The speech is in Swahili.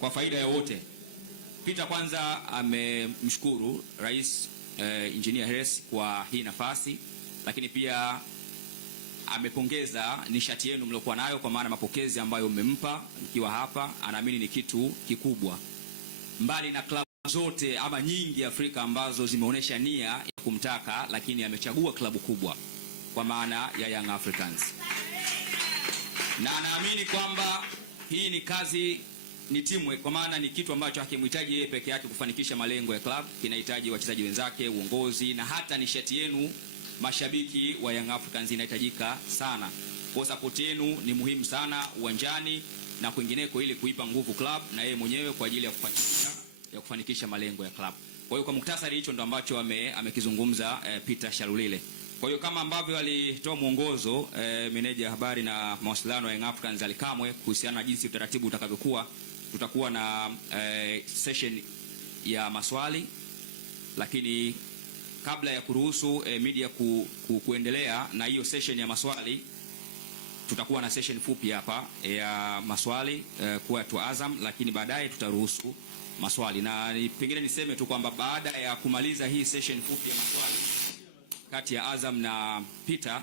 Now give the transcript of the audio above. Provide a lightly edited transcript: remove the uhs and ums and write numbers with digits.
kwa faida ya wote. Peter kwanza amemshukuru Rais Engineer Hersi kwa hii nafasi, lakini pia amepongeza nishati yenu mliokuwa nayo, kwa maana mapokezi ambayo mmempa mkiwa hapa, anaamini ni kitu kikubwa. Mbali na klabu zote ama nyingi Afrika ambazo zimeonyesha nia ya kumtaka, lakini amechagua klabu kubwa kwa maana ya Young Africans, na anaamini kwamba hii ni kazi, ni timu, kwa maana ni kitu ambacho hakimhitaji yeye peke yake kufanikisha malengo ya club. Kinahitaji wachezaji wenzake, uongozi, na hata nishati yenu mashabiki wa Young Africans inahitajika sana. Kwa support yenu ni muhimu sana uwanjani na kwingineko, ili kuipa nguvu club na yeye mwenyewe kwa ajili ya kufanikisha malengo ya club. Kwa hiyo kwa muktasari, hicho ndo ambacho amekizungumza Peter Shalulile. Kwa hiyo kama ambavyo alitoa mwongozo meneja habari na mawasiliano ya Young Africans Alikamwe kuhusiana na jinsi utaratibu utakavyokuwa, tutakuwa na session ya maswali, lakini kabla ya kuruhusu media kuendelea na hiyo session ya maswali, tutakuwa na session fupi hapa ya maswali kwa tu Azam, lakini baadaye tutaruhusu maswali. Na pengine niseme tu kwamba baada ya kumaliza hii session fupi ya maswali kati ya Azam na Peter